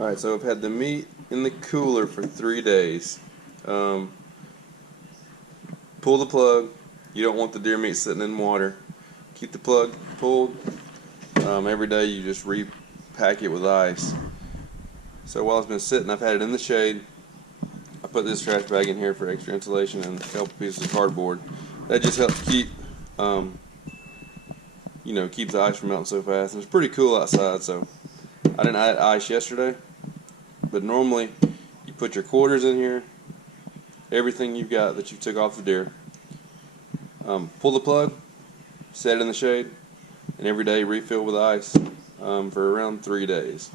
Alright, so I've had the meat in the cooler for 3 days. Pull the plug. You don't want the deer meat sitting in water. Keep the plug pulled. Every day you just repack it with ice. So while it's been sitting, I've had it in the shade. I put this trash bag in here for extra insulation and a couple pieces of cardboard. That just helps keep keeps the ice from melting so fast. And it's pretty cool outside, so I didn't add ice yesterday. But normally, you put your quarters in here, everything you've got that you took off the deer. Pull the plug, set it in the shade, and every day refill with ice for around 3 days,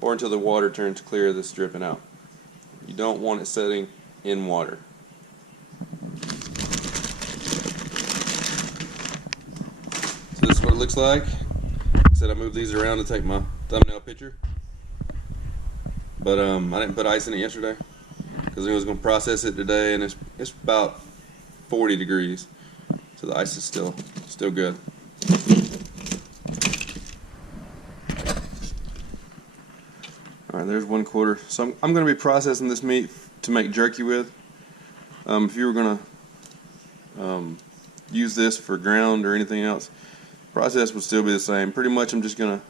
or until the water turns clear that's dripping out. You don't want it sitting in water. So this is what it looks like. I said I moved these around to take my thumbnail picture. But I didn't put ice in it yesterday because I was going to process it today, and it's about 40 degrees, so the ice is still good. All right, there's 1/4. So I'm going to be processing this meat to make jerky with. If you were going to use this for ground or anything else, the process would still be the same. Pretty much, I'm just going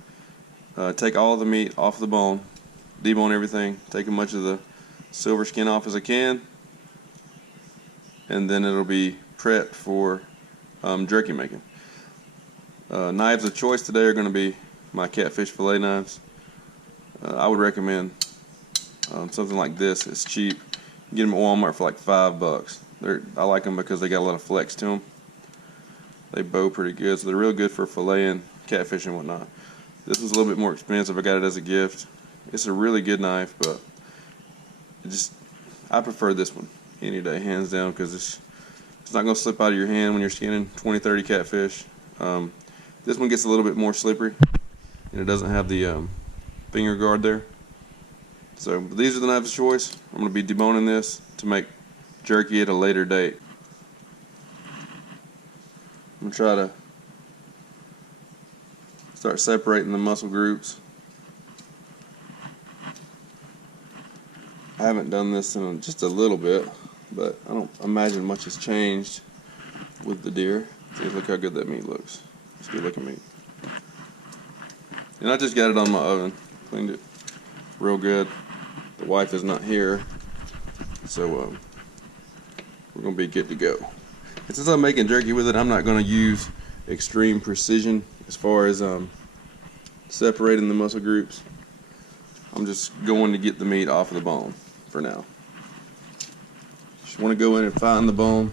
to take all the meat off the bone. Debone everything, take as much of the silver skin off as I can, and then it'll be prepped for jerky making. Knives of choice today are going to be my catfish fillet knives. I would recommend something like this. It's cheap. You get them at Walmart for like $5. I like them because they got a lot of flex to them. They bow pretty good, so they're real good for filleting catfish and whatnot. This one's a little bit more expensive. I got it as a gift. It's a really good knife, but I prefer this one any day, hands down, because it's not going to slip out of your hand when you're skinning 20-30 catfish. This one gets a little bit more slippery, and it doesn't have the finger guard there. So these are the knives of choice. I'm going to be deboning this to make jerky at a later date. I'm going to try to start separating the muscle groups. I haven't done this in just a little bit, but I don't imagine much has changed with the deer. See, look how good that meat looks. It's good looking meat. And I just got it on my oven, cleaned it real good. The wife is not here, so we're going to be good to go. And since I'm making jerky with it, I'm not going to use extreme precision as far as separating the muscle groups. I'm just going to get the meat off of the bone for now. Just want to go in and find the bone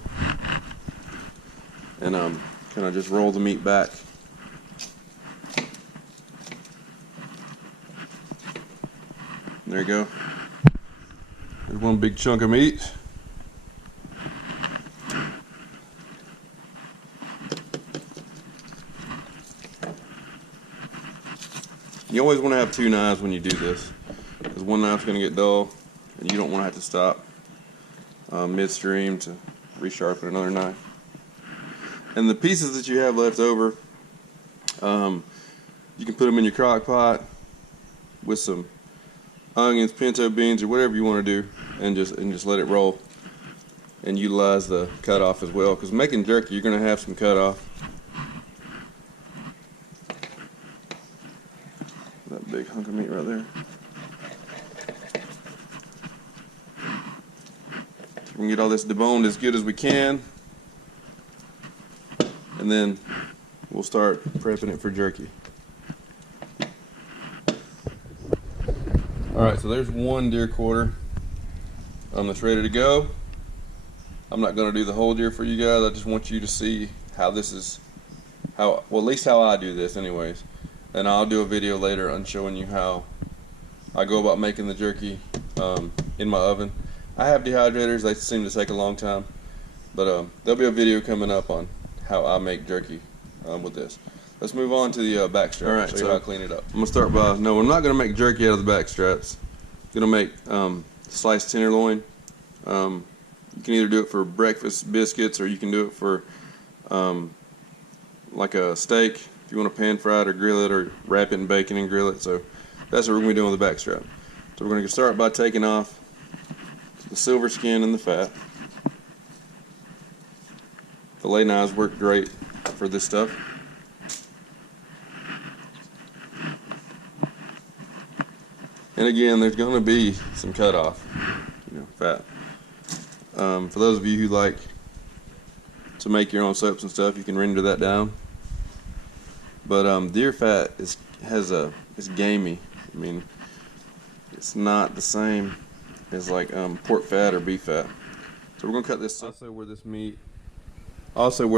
and kind of just roll the meat back. There you go. There's one big chunk of meat. You always want to have two knives when you do this, because one knife's going to get dull, and you don't want to have to stop midstream to resharpen another knife. And the pieces that you have left over, you can put them in your crock pot with some onions, pinto beans, or whatever you want to do, and just let it roll, and utilize the cutoff as well. Because making jerky, you're going to have some cutoff. That big hunk of meat right there. We can get all this deboned as good as we can, and then we'll start prepping it for jerky. Alright, so there's one deer quarter that's ready to go. I'm not going to do the whole deer for you guys. I just want you to see how this is, well, at least how I do this anyways. And I'll do a video later on showing you how I go about making the jerky in my oven. I have dehydrators. They seem to take a long time, but there'll be a video coming up on how I make jerky with this. Let's move on to the back strap. All right, show you how I clean it up. I'm gonna start by, no, I'm not gonna make jerky out of the back straps. I'm gonna make sliced tenderloin. You can either do it for breakfast biscuits, or you can do it for like a steak. If you want to pan fry it or grill it, or wrap it in bacon and grill it. So that's what we're going to be doing with the back strap. So we're going to start by taking off the silver skin and the fat. Fillet knives work great for this stuff. And again, there's going to be some cutoff, fat. For those of you who like to make your own soaps and stuff, you can render that down. But deer fat is gamey. I mean, it's not the same as like pork fat or beef fat. So we're gonna cut this. Also, where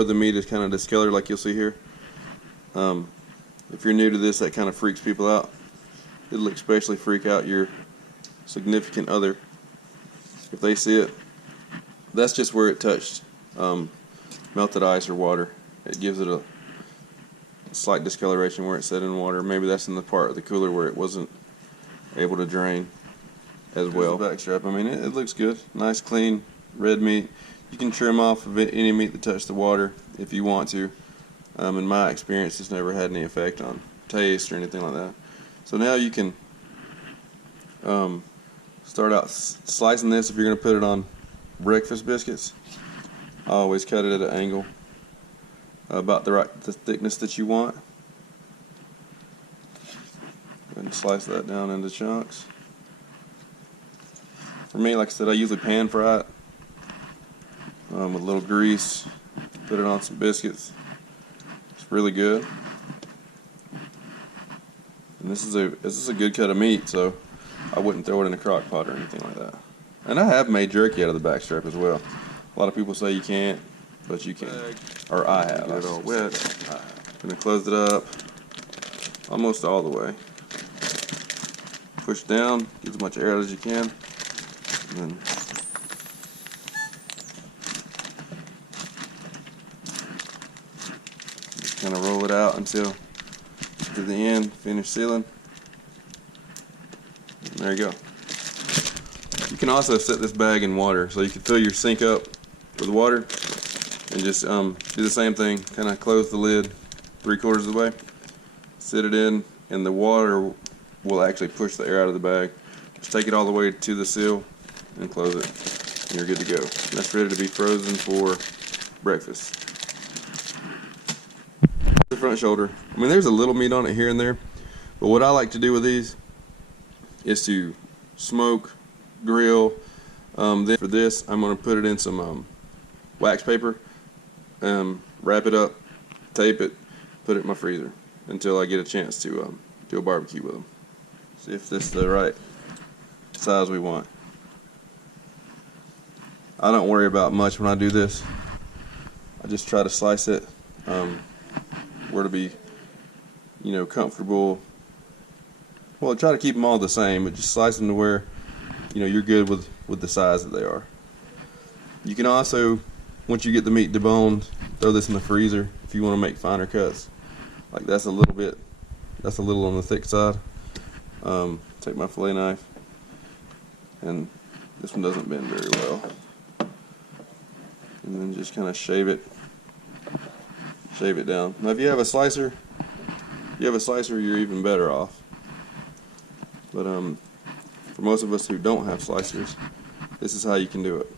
the meat is kind of discolored, like you'll see here. If you're new to this, that kind of freaks people out. It'll especially freak out your significant other if they see it. That's just where it touched melted ice or water. It gives it a slight discoloration where it set in water. Maybe that's in the part of the cooler where it wasn't able to drain as well. The back strap, I mean, it looks good. Nice, clean, red meat. You can trim off of any meat that touched the water if you want to. In my experience, it's never had any effect on taste or anything like that. So now you can start out slicing this. If you're going to put it on breakfast biscuits, I always cut it at an angle about the thickness that you want. Go ahead and slice that down into chunks. For me, like I said, I usually pan fry it with a little grease. Put it on some biscuits. It's really good. And this is a good cut of meat, so I wouldn't throw it in a crock pot or anything like that. And I have made jerky out of the backstrap as well. A lot of people say you can't, but you can. Or I have. Get it all wet. I'm gonna close it up almost all the way. Push down, get as much air out as you can, and then just kind of roll it out until to the end, finish sealing. And there you go. You can also set this bag in water, so you can fill your sink up with water and just do the same thing. Kind of close the lid 3/4 of the way, sit it in, and the water will actually push the air out of the bag. Just take it all the way to the seal and close it, and you're good to go. And that's ready to be frozen for breakfast. The front shoulder. I mean, there's a little meat on it here and there, but what I like to do with these is to smoke, grill. Then for this, I'm going to put it in some wax paper, wrap it up, tape it, put it in my freezer until I get a chance to do a barbecue with them. See if this is the right size we want. I don't worry about much when I do this. I just try to slice it where to be, comfortable. Well, I try to keep them all the same, but just slice them to where, you're good with the size that they are. You can also, once you get the meat deboned, throw this in the freezer if you want to make finer cuts. Like that's a little on the thick side. Take my fillet knife, and this one doesn't bend very well, and then just kind of shave it down. Now if you have a slicer, you're even better off. But for most of us who don't have slicers, this is how you can do it.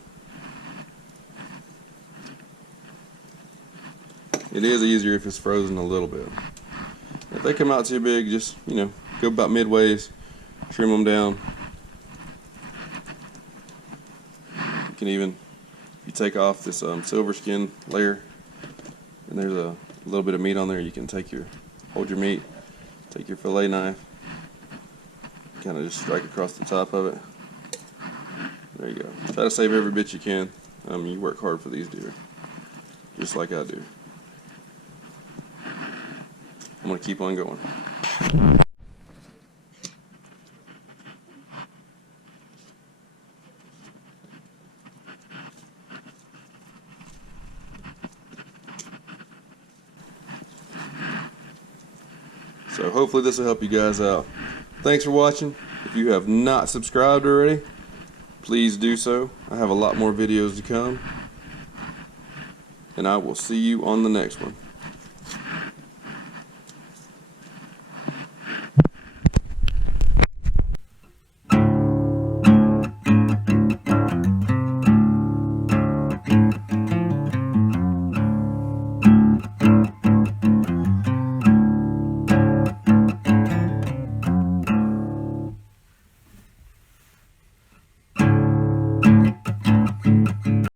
It is easier if it's frozen a little bit. If they come out too big, just go about midways, trim them down. You can even, if you take off this silver skin layer, and there's a little bit of meat on there, you can hold your meat, take your fillet knife, kind of just strike across the top of it. There you go. Try to save every bit you can. You work hard for these deer, just like I do. I'm going to keep on going. So hopefully this will help you guys out. Thanks for watching. If you have not subscribed already, please do so. I have a lot more videos to come. And I will see you on the next one. Bye.